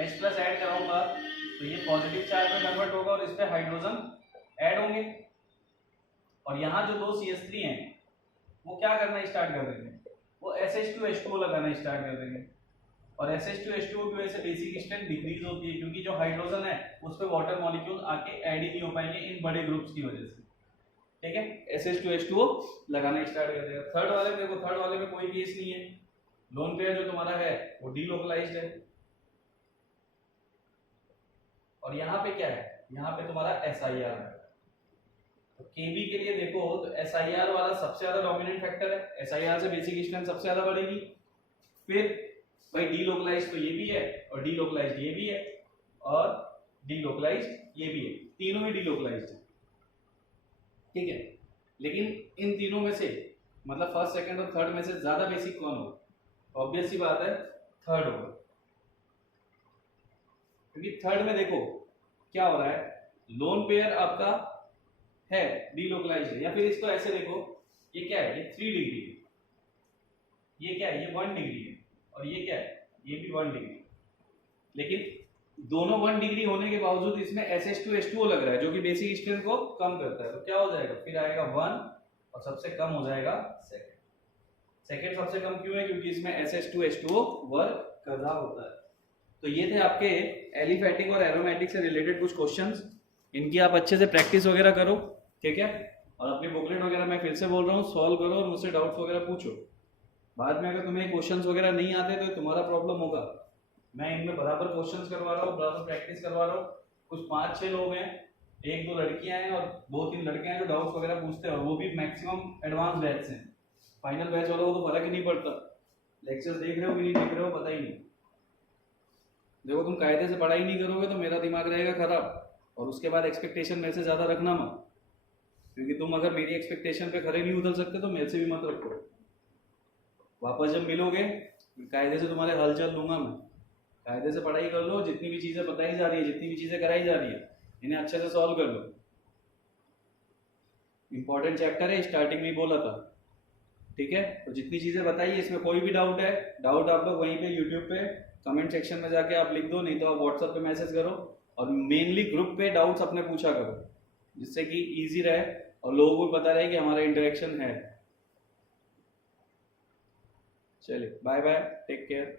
H प्लस ऐड कराऊंगा तो ये पॉजिटिव चार्ज में कन्वर्ट होगा और इस पे हाइड्रोजन ऐड होंगे, और यहाँ जो 2 CH3 हैं वो क्या करना स्टार्ट कर देंगे, वो SH2H2O लगाना स्टार्ट कर देंगे, और SH2H2O की वजह से बेसिक स्ट्रेंथ डिक्रीज होती है, क्योंकि जो हाइड्रोजन है उस पे वाटर मॉलिक्यूल आके ऐड ही नहीं हो पाएंगे इन बड़े ग्रुप्स की वजह से, ठीक है। SH2H2O लगाना स्टार्ट कर देगा। थर्ड वाले में देखो, थर्ड वाले में कोई केस नहीं है, लोन पेयर जो तुम्हारा है वो डीलोकलाइज्ड है, और यहाँ पे क्या है, यहाँ पे तुम्हारा SIR है। तो KB के लिए देखो तो SIR वाला सबसे ज्यादा डोमिनेंट फैक्टर है, SIR से बेसिक स्ट्रेंथ सबसे ज्यादा बढ़ेगी। फिर भाई डीलोकलाइज्ड तो ये भी है, और डीलोकलाइज्ड ये भी है, और डीलोकलाइज्ड ये भी है, तीनों ही डीलोकलाइज्ड है, ठीक है। लेकिन इन तीनों में से मतलब फर्स्ट सेकंड और थर्ड में से ज्यादा बेसिक कौन होगा, ऑब्वियस सी बात है थर्ड होगा, क्योंकि थर्ड में देखो क्या हो रहा है, लोन पेयर आपका है डीलोकलाइज्ड है, या फिर इसको ऐसे देखो, ये क्या है, ये 3 डिग्री है, ये क्या है, ये 1 डिग्री है, और ये क्या है, ये भी 1 डिग्री, लेकिन दोनों 1 डिग्री होने के बावजूद इसमें SH2H2O लग रहा है जो कि बेसिक स्ट्रेंथ को कम करता है, तो क्या हो जाएगा, फिर आएगा 1 और सबसे कम हो जाएगा सेकंड। सेकंड सबसे कम क्यों है, क्योंकि इसमें SH2H2O वर्क कर रहा होता है। तो ये थे आपके एलिफैटिक और एरोमेटिक से रिलेटेड कुछ क्वेश्चंस, इनकी आप अच्छे से प्रैक्टिस वगैरह करो, ठीक है। और अपनी बुकलेट वगैरह मैं फिर से बोल रहा हूँ सॉल्व करो और मुझसे डाउट्स वगैरह पूछो। बाद में अगर तुम्हें क्वेश्चंस वगैरह नहीं आते तो तुम्हारा प्रॉब्लम होगा, मैं इनमें बराबर क्वेश्चंस करवा रहा हूँ, बराबर प्रैक्टिस करवा रहा हूँ। कुछ 5-6 लोग हैं, 1-2 लड़कियां हैं और 2-3 लड़के हैं जो डाउट्स वगैरह पूछते हैं, और वो भी मैक्सिमम एडवांस बैच से। फाइनल बैच वालों को तो फर्क ही नहीं पड़ता, लेक्चर्स देख रहे हो कि नहीं देख रहे हो पता ही नहीं। देखो तुम कायदे से पढ़ाई नहीं करोगे तो मेरा दिमाग रहेगा खराब, और उसके बाद एक्सपेक्टेशन मेरे से ज्यादा रखना मत, क्योंकि तुम अगर मेरी एक्सपेक्टेशन पे खरे नहीं उतर सकते तो मेरे से भी मत रखो। वापस जब मिलोगे कायदे से तुम्हारे हलचल लूंगा मैं। कायदे से पढ़ाई कर लो, जितनी भी चीजें बताई जा रही है, जितनी भी चीजें कराई जा रही है, इन्हें अच्छे से सॉल्व कर लो। इंपॉर्टेंट चैप्टर है, स्टार्टिंग में ही बोला था, ठीक है। तो जितनी चीजें बताई है, इसमें कोई भी डाउट है, डाउट आप लोग वहीं पे यूट्यूब पे कमेंट सेक्शन में जाके आप लिख दो, नहीं तो आप व्हाट्सएप पे मैसेज करो, और मेनली ग्रुप पे डाउट्स अपने पूछा करो, जिससे कि इजी रहे और लोगों को पता रहे कि हमारा इंटरेक्शन है। चलिए बाय बाय, टेक केयर।